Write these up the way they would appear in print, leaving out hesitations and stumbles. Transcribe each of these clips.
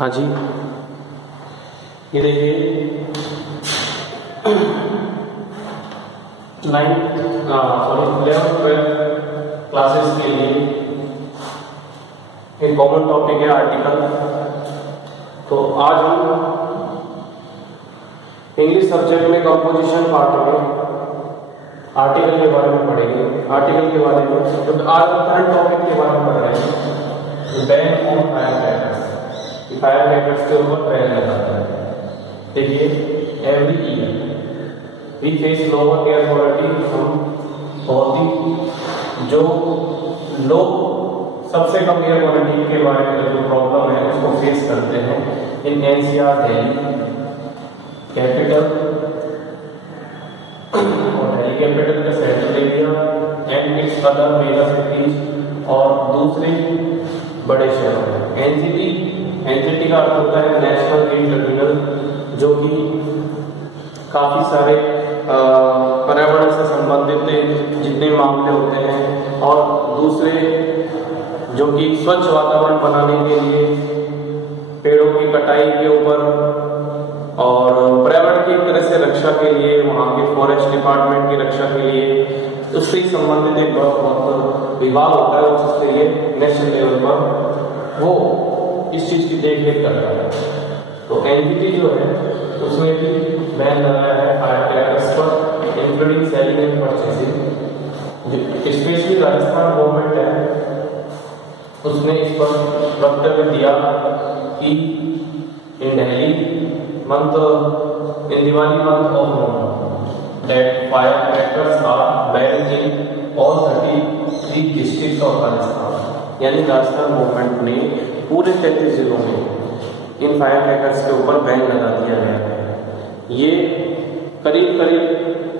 हाँ जी, ये देखिए 11th-12th क्लासेस के लिए एक कॉमन टॉपिक है आर्टिकल। तो आज हम इंग्लिश सब्जेक्ट में कंपोजिशन पार्ट में आर्टिकल के बारे में पढ़ेंगे। आर्टिकल के बारे में तो आज करंट टॉपिक के बारे में पढ़ रहे हैं, ban on fire crackers. Fire crackers के ऊपर बैन लगाता है। देखिए, every year we face lower air quality. हम बहुत ही जो लो सबसे कम एयर क्वालिटी के बारे में जो प्रॉब्लम है उसको फेस करते हैं इन एनसीआर दिल्ली कैपिटल और दिल्ली कैपिटल का central area and it's other mega cities और दूसरे बड़े शहरों में। एनजीटी का अर्थ होता है नेशनल ग्रीन ट्रिब्यूनल, जो कि काफी सारे पर्यावरण से संबंधित जितने मामले होते हैं और दूसरे जो कि स्वच्छ वातावरण बनाने के लिए पेड़ों की कटाई के ऊपर और पर्यावरण की एक तरह से रक्षा के लिए वहाँ के फॉरेस्ट डिपार्टमेंट की रक्षा के लिए उससे संबंधित एक बहुत विभाग होता है, उससे ये नेशनल लेवल पर वो इस चीज की देखरेख करता है। तो एनजीटी जो है उसमें भी बैन लगाया है फायर क्रैकर्स पर, including selling and purchasing. Specially Rajasthan government है उसने इस पर वक्तव्य दिया कि इन Delhi month in Diwali month of November that firecrackers are banned in all 33 districts of Rajasthan। यानी राजस्थान गवर्नमेंट ने पूरे 33 जिलों में इन फायर क्रैकर्स के ऊपर बैन लगा दिया गया है। ये करीब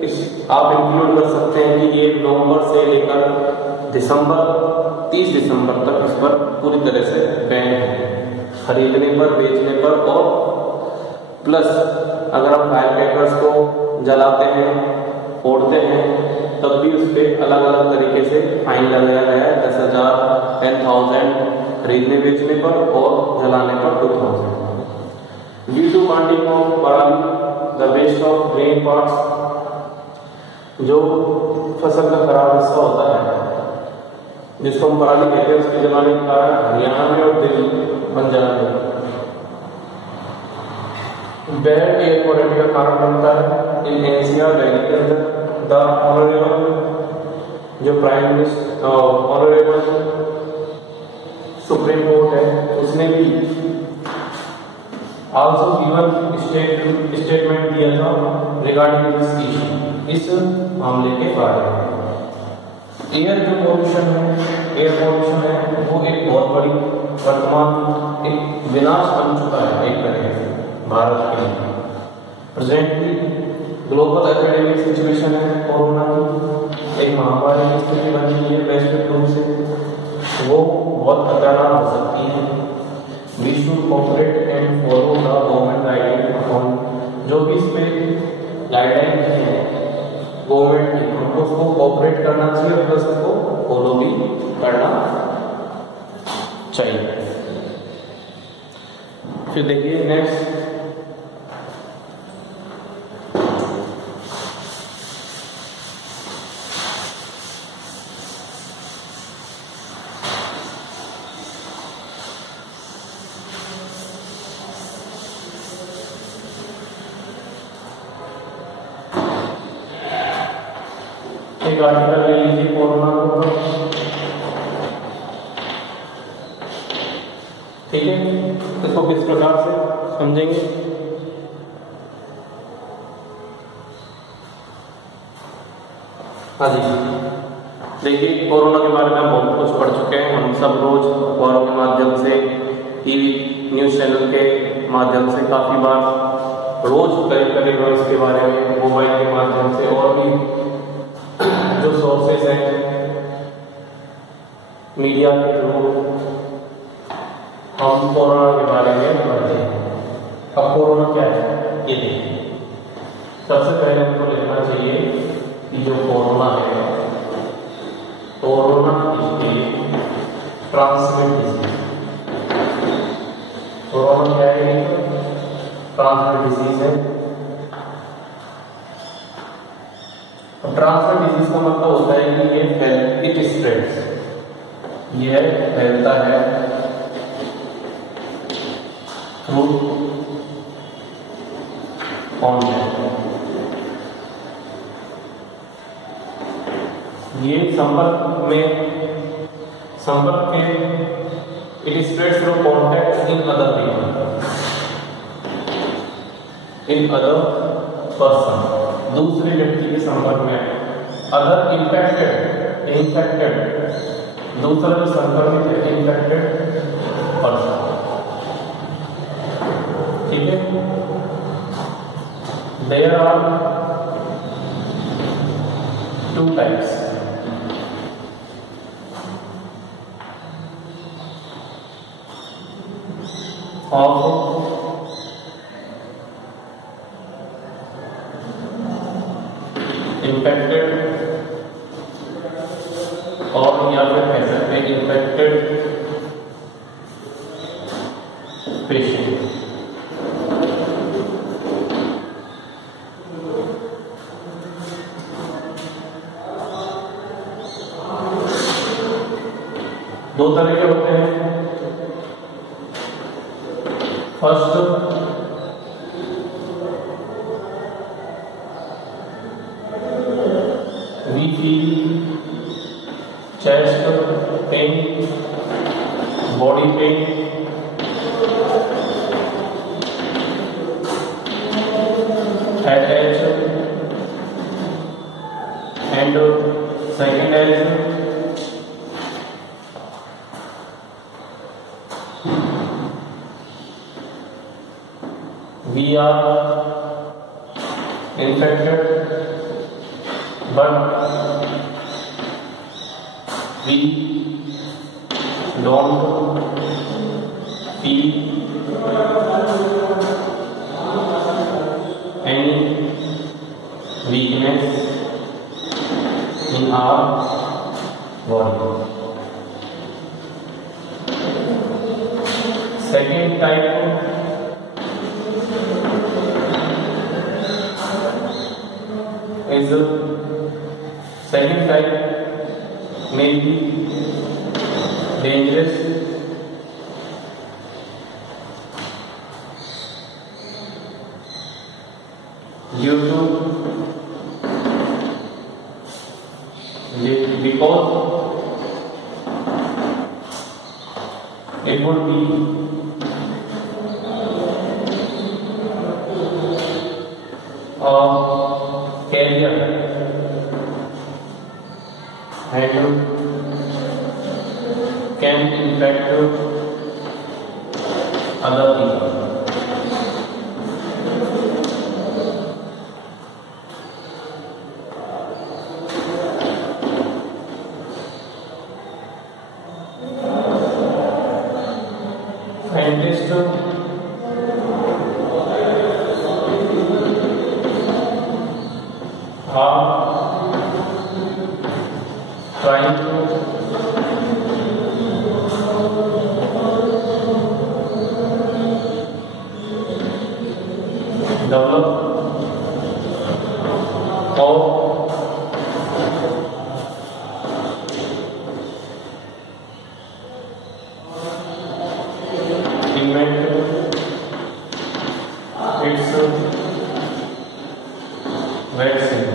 इस आप इंक्लूड कर सकते हैं कि ये नवंबर से लेकर 30 दिसंबर तक इस पर पूरी तरह से बैन है, खरीदने पर, बेचने पर। और प्लस अगर आप फायर क्रैकर्स को जलाते हैं, फोड़ते हैं, तब भी उस पर अलग अलग तरीके से फाइन लगाया गया है। 10,000, 10,000 खरीदने बेचने पर और जलाने पर 2,000। Due to planting of parali the waste of grain parts, जो फसल का खराब हिस्सा होता है जिसको हम पराली कहते हैं, उसके जलाने के कारण हरियाणा में और दिल्ली, पंजाब में बैड एयर क्वालिटी का कारण बनता है। इन एनसीआर दिल्ली के अंदर द ऑनरेबल जो prime minister honourable supreme court है उसने भी आल्सो गिवन स्टेटमेंट दिया था रिगार्डिंग दिस इशू, इस मामले के बारे में। एयर पोल्यूशन है वो एक बहुत बड़ी वर्तमान एक विनाश बन चुका है एक तरह से भारत के लिए। प्रेजेंटली ग्लोबल एपिडेमिक सिचुएशन है, कोरोना की एक महामारी की स्थिति बनी हुई है वैश्विक रूप से, वो बहुत खतरनाक हो सकती है। We should cooperate and follow the government guideline upon, जो भी इस पे गाइडलाइन है गवर्नमेंट की, हमको उसको कोऑपरेट करना चाहिए और प्लस उसको फॉलो भी करना चाहिए। फिर देखिए नेक्स्ट एक आर्टिकल ले लीजिए कोरोना के ऊपर, ठीक है। इसको किस प्रकार से समझेंगे? हाँ जी, देखिए कोरोना के बारे में हम बहुत कुछ पढ़ चुके हैं। हम सब रोज अखबारों के माध्यम से, टीवी न्यूज चैनल के माध्यम से काफी बार रोज करीब इसके बारे में मोबाइल के माध्यम से और भी जो सोर्सेस हैं मीडिया के थ्रू हम कोरोना के बारे में पढ़ते हैं। अब कोरोना क्या है ये देखिए। सबसे पहले हमको लिखना चाहिए कि जो कोरोना है, corona is transmit disease. Corona क्या है? ट्रांसमिट डिजीज है। ट्रांसमिट डिजीज का मतलब होता है कि ये इट स्प्रेड्स, यह फैलता है थ्रू कॉन्टैक्ट। ये संपर्क के it spreads through contact in other people, in other person, दूसरे व्यक्ति के संपर्क में। अदर इंफेक्टेड दूसरा जो संक्रमित है, इंफेक्टेड पर्सन। ठीक है। There are two types of infected और या फिर कह सकते हैं infected patient। दो तरह के होते हैं। First, we feel chest pain, body pain, headache, and second is we are infected but we don't feel any weakness in our body. Second type is second type may be dangerous due to because it would be carrier and can infect other people. Scientists are trying to develop or invent its vaccine.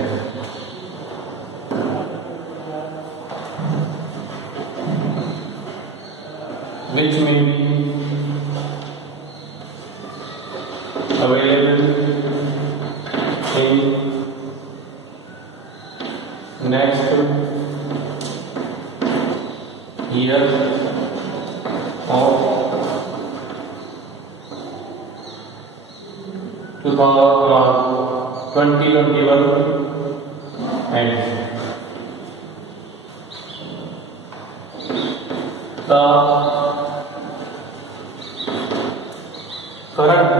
Which may be available in next year of 2021 and the current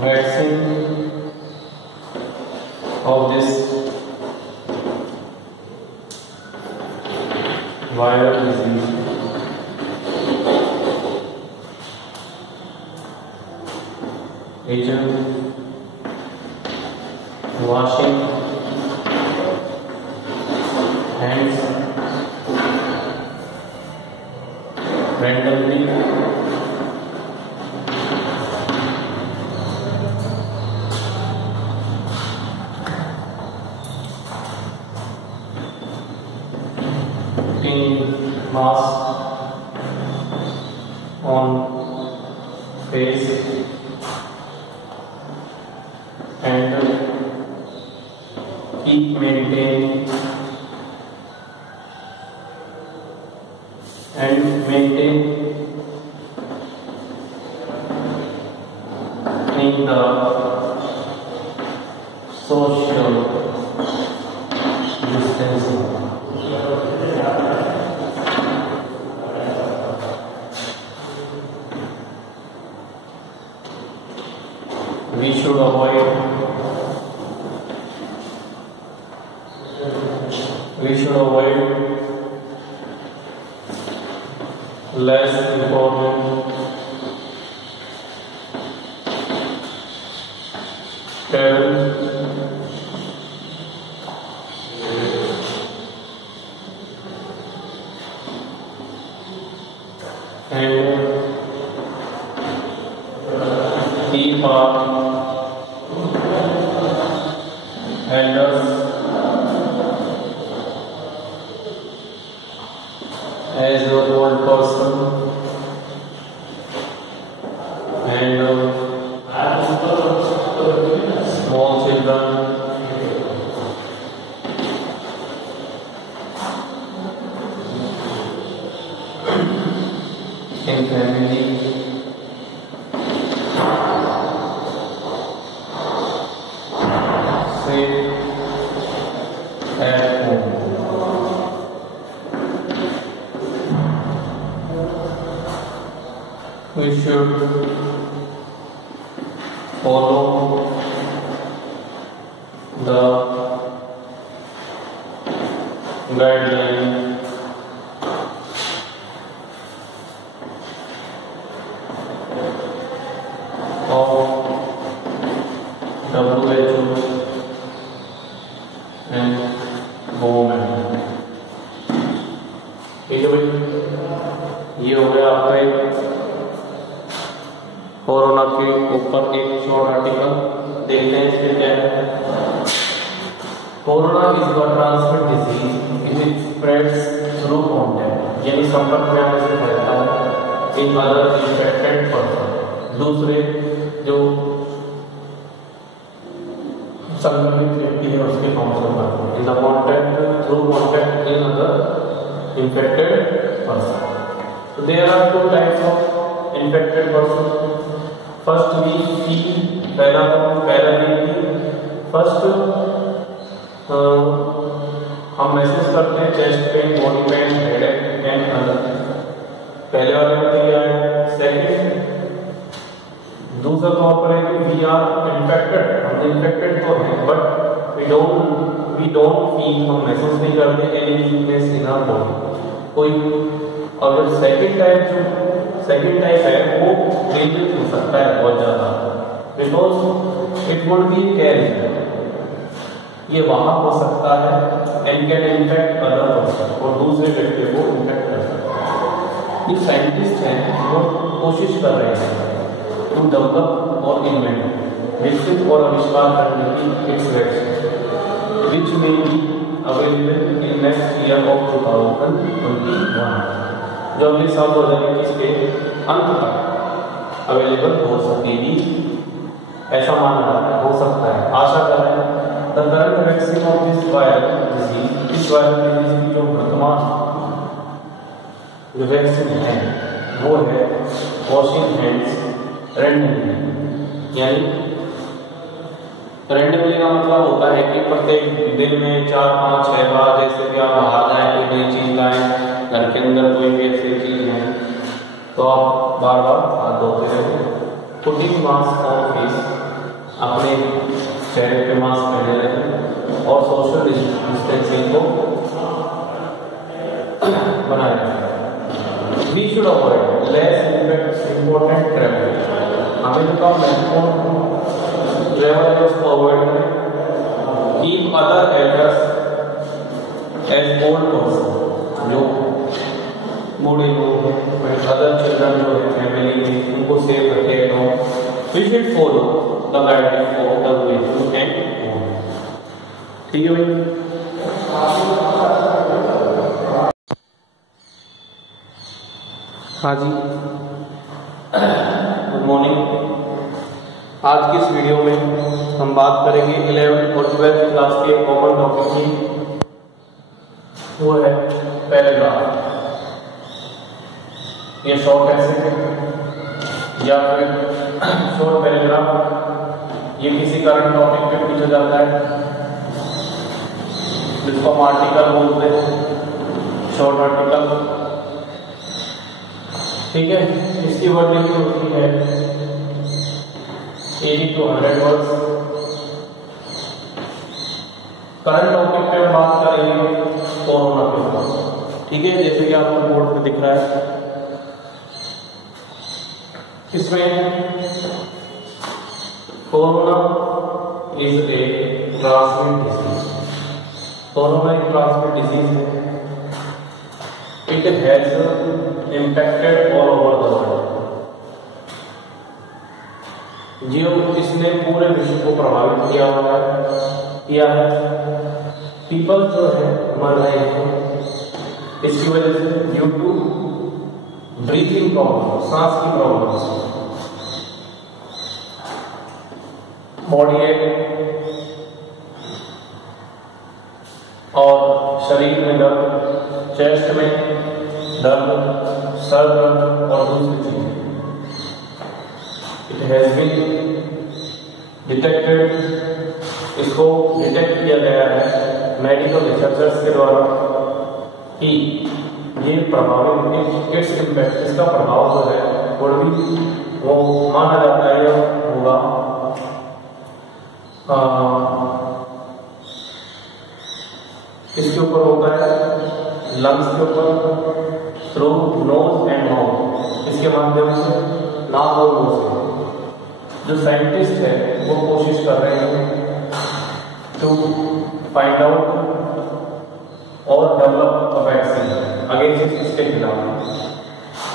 vaccine of this viral disease, washing hands randomly, putting mask on face and keep maintaining the social distancing. We should avoid less important travel and keep our elders as an old person and small children in family safe at home. We should follow the guideline of WHO and government. ठीक है भाई, ये हो गया आपका एक corona के ऊपर एक शॉर्ट आर्टिकल। देखते हैं इसमें क्या है। Corona is a transmit disease, it spreads through contact, यानी संपर्क में आने से फैलता है इन अदर इन्फेक्टेड पर्सन, दूसरे जो संक्रमित व्यक्ति है उसके संपर्क में, in the contact through contact in other infected person. So there are two types of infected person. First we see पहला फर्स्ट हम मैसेज करते हैं chest pain, body pain, headache and other, पहले वाले में क्या है। सेकंड दूसरा तौर पर है कि वी आर इन्फेक्टेड, हम इन्फेक्टेड तो हैं बट वी डोंट फील, हम महसूस नहीं करते any weakness in our body कोई। और जो सेकंड टाइप है वो डेंजरस हो सकता है बहुत ज्यादा, because it would be carry, ये वहां हो सकता है and can infect other person, और दूसरे व्यक्ति को इन्फेक्ट कर सकता है। ये साइंटिस्ट हैं वो कोशिश कर रहे हैं टू डेवलप और इन्वेंट, विकसित और आविष्कार करने की इट्स वैक्सीन विच में be available in next year of 2021, जो अगले साल 2021 के अंत तक अवेलेबल हो सकेगी, ऐसा माना जा रहा है, हो सकता है, आशा कर रहे हैं। The current vaccine of this viral disease, इस वायरल डिजीज की जो वर्तमान जो वैक्सीन है वो है वॉशिंग हैंड्स रैंडमली, यानी रैंडमली का मतलब होता है कि प्रत्येक दिन में 4, 5, 6 बार, जैसे कि आप बाहर जाए कोई नई चीज लाएं, घर के अंदर कोई भी ऐसी चीज है तो आप बार बार हाथ धोते रहे। पुटिंग मास्क ऑन फेस, अपने चेहरे पे मास्क पहने रहे और सोशल डिस्टेंसिंग को We should avoid less important travel. हमें जो कम महत्वपूर्ण ट्रेवल है उसको अवॉइड करें. Keep other elders as old person, जो बूढ़े लोग हैं, अदर चिल्ड्रन जो है फैमिली में, उनको सेफ रखें. We should follow the guidelines of WHO and ठीक है भाई. हाँ जी, गुड मॉर्निंग. आज की इस वीडियो में हम बात करेंगे 11th और 12th क्लास के कॉमन टॉपिक की. वो है पैराग्राफ. ये शॉर्ट ऐसे या फिर शॉर्ट पैराग्राफ, ये किसी करंट टॉपिक पे पूछा जाता है जिसको हम आर्टिकल बोलते हैं, शॉर्ट आर्टिकल. ठीक है, इसकी वर्डिंग होती है 80 to 100 वर्ड्स. करंट टॉपिक पे हम बात करेंगे कोरोना के. ठीक है, जैसे कि आपको बोर्ड पे दिख रहा है, इसमें corona is a transmit disease. Corona एक ट्रांसमिट डिजीज है. It has impacted all over the world. जो इसने पूरे विश्व को प्रभावित किया है. पीपल जो है मर रहे हैं इसकी वजह से, ड्यू टू ब्रीथिंग प्रॉब्लम, सांस की प्रॉब्लम, बॉडी एक और शरीर में दर्द, चेस्ट में दर्द, सर दर्द और दूसरी चीजें. It has been detected. इसको डिटेक्ट किया गया है मेडिकल रिसर्चर्स के द्वारा कि ये प्रभावित, इट्स इम्पैक्ट, इसका प्रभाव जो है और भी वो माना जाता है होगा किसके ऊपर होता है, लंग्स के ऊपर, थ्रू नोज एंड माउथ, इसके माध्यम से, नाक और मुंह से. जो साइंटिस्ट है वो कोशिश कर रहे हैं टू फाइंड आउट और डेवलप अ वैक्सीन अगेंस्ट इसके खिलाफ.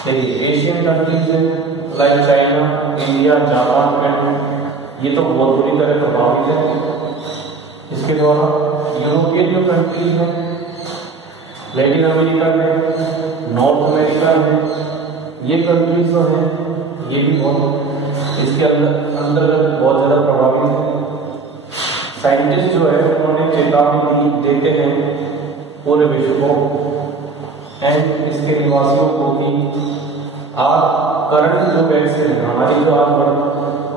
देखिए, एशियन कंट्रीज है like China, India, Japan and ये तो बहुत बुरी तरह प्रभावित है इसके द्वारा. यूरोपियन जो कंट्रीज है, लैटिन अमेरिकन है, नॉर्थ अमेरिकन है, ये कंट्रीज जो है ये भी बहुत इसके अंतर्गत बहुत ज्यादा प्रभावित है. साइंटिस्ट जो है उन्होंने चेतावनी देते हैं पूरे विश्व को एंड इसके निवासियों को कि आप करंट जो वैक्सीन है, हमारी जो आज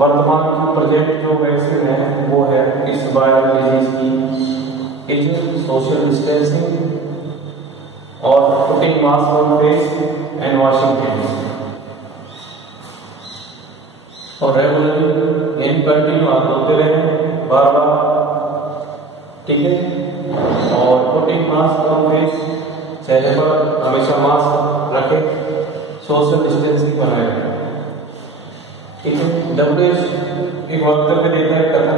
वर्तमान की प्रेजेंट जो वैक्सीन है वो है इस वायरल डिजीज की, इज सोशल डिस्टेंसिंग और putting mask on face and washing hands और रेगुलरली इन कंटिन्यू हाथ धोते रहे बार बार. ठीक है, और पुटिंग मास्क ऑन फेस, चेहरे पर हमेशा मास्क रखें, सोशल डिस्टेंसिंग बनाए रखें. ठीक है, WHO एक वक्तव्य देता है, कथन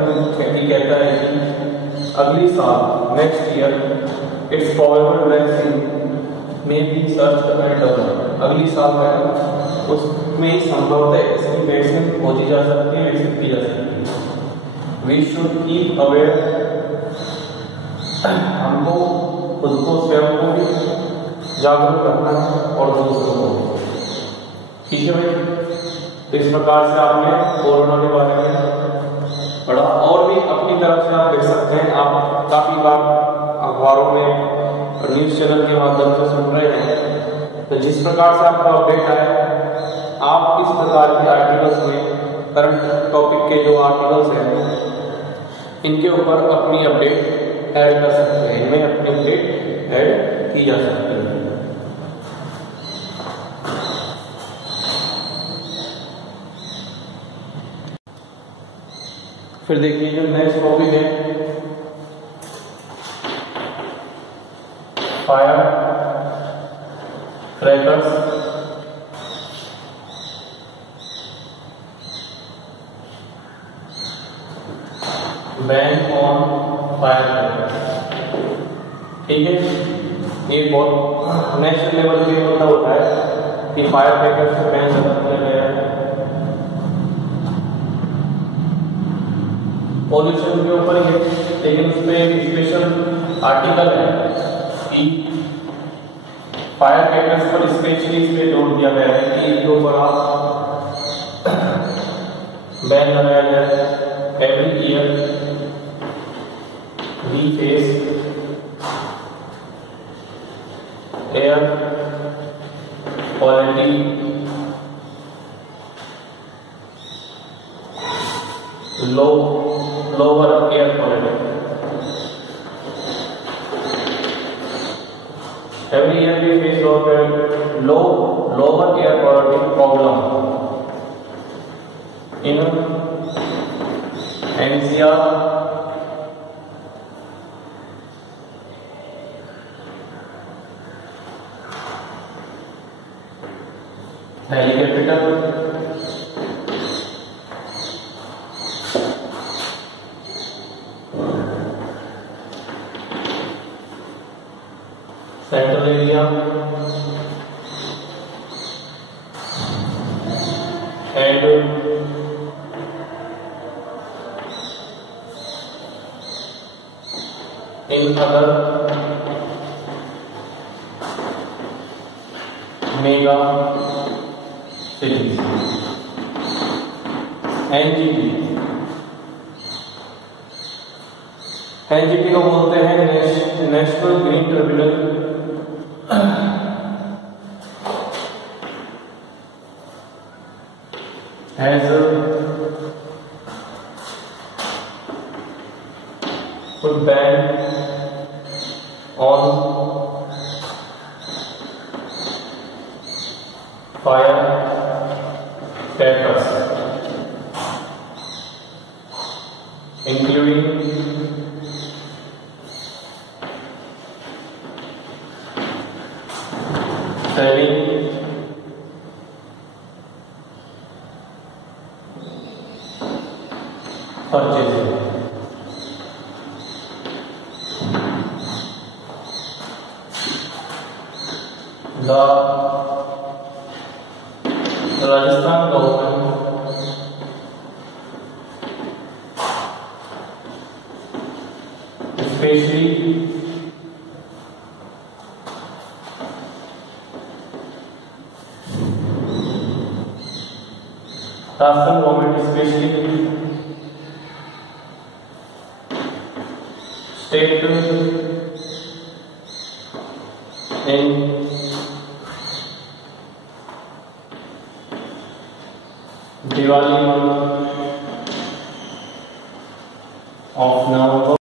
कहता है कि अगली साल, next year, it's probable vaccine में बी सर्च एंड डेवलप. अगली साल है उसमें संभवतः इसकी वैक्सीन खोजी जा सकती है, विकसित की जा सकती है. We should keep aware. हमको खुद को, स्वयं को भी जागरूक रखना है और दूसरों को. ठीक है भाई, तो इस प्रकार से आपने कोरोना के बारे में पढ़ा. और भी अपनी तरफ से आप देख सकते हैं, आप काफी बार अखबारों में, न्यूज चैनल के माध्यम से सुन रहे हैं. तो जिस प्रकार से आपको अपडेट आए, आप इस प्रकार के आर्टिकल्स में, करंट टॉपिक के जो आर्टिकल्स हैं इनके ऊपर अपनी अपडेट ऐड कर सकते हैं, इनमें अपनी अपडेट ऐड की जा सकती है. फिर देखिए जो नेक्स्ट टॉपिक है, fire crackers ban on fire, ठीक है। ये बहुत नेक्स्ट लेवल पे मतलब होता है कि फायर क्रैकर से बैन लगा दिया गया है। पॉल्यूशन के ऊपर ये, लेकिन उसमें एक स्पेशल आर्टिकल है कि फायर क्रैकर्स पर स्पेशली इस पे जोड़ दिया गया है कि इनके ऊपर आप बैन लगाया जाए। Every year we face air quality lower air quality. Every year we face lower air quality problem in NCR, Delhi capital, central area and in other mega cities। NGT को बोलते हैं national green tribunal. has put ban on fire crackers including selling, purchasing। The Rajasthan government especially Rajasthan government especially state in Diwali month of November